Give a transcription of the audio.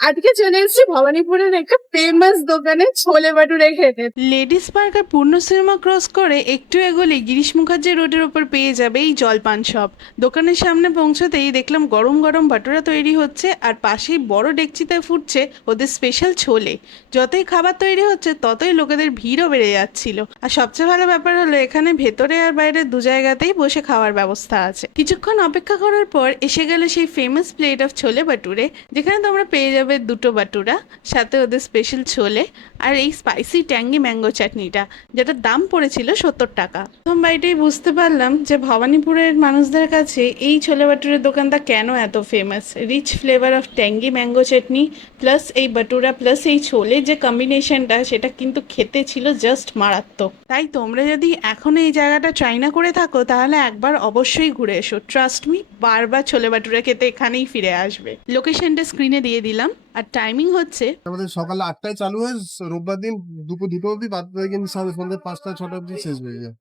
আজকে চলে এসেছি ভবানীপুরের একটা ফেমাস দোকানে ছোলে ভাটুরে খেতে। লেডিস পার্ক আর পূর্ণ সিনেমা ক্রস করে একটু এগোলে গিরিশ মুখার্জি রোডের ওপর পেয়ে যাবে এই জলপান শপ। দোকানের সামনে পৌঁছতেই দেখলাম গরম গরম ভাটুরা তৈরি হচ্ছে আর পাশেই বড় ডেকচিতে ফুটছে ওদের স্পেশাল ছোলে। যতই খাবার তৈরি হচ্ছে ততই লোকেদের ভিড়ও বেড়ে যাচ্ছিল। আর সবচেয়ে ভালো ব্যাপার হলো এখানে ভেতরে আর বাইরে দু জায়গাতেই বসে খাওয়ার ব্যবস্থা আছে। কিছুক্ষণ অপেক্ষা করার পর এসে গেল সেই ফেমাস প্লেট অফ ছোলে ভাটুরে, যেখানে তোমরা পেয়ে যাবে দুটো ভাটুরা, সাথে ওদের স্পেশাল ছোলে আর এই স্পাইসি ট্যাঙ্গি ম্যাঙ্গো চাটনিটা, যেটার দাম পড়েছিল 70 টাকা। প্রথম বাইটেই বুঝতে পারলাম যে ভবানীপুরের মানুষদের কাছে এই ছোলে ভাটুরের দোকানটা কেন এত famous. Rich flavour of tangy mango chutney plus এই ভাটুরা প্লাস এই ছোলে, যে কম্বিনেশনটা সেটা কিন্তু খেতে ছিল জাস্ট মারাত্মক। তাই তোমরা যদি এখন এই জায়গাটা ট্রাই না করে থাকো তাহলে একবার অবশ্যই ঘুরে এসো। ট্রাস্ট মি, বারবার ছোলে ভাটুরা খেতে এখানেই ফিরে আসবে। লোকেশনটা স্ক্রিনে দিয়ে দিলাম। আর টাইমিং হচ্ছে আমাদের সকালে 8টায় চালু হয়, রোববার দিন দুপুর 2টো অবধি, বাদ বাকি কিন্তু সন্ধ্যে 5টা 6টা অবধি শেষ হয়ে যায়।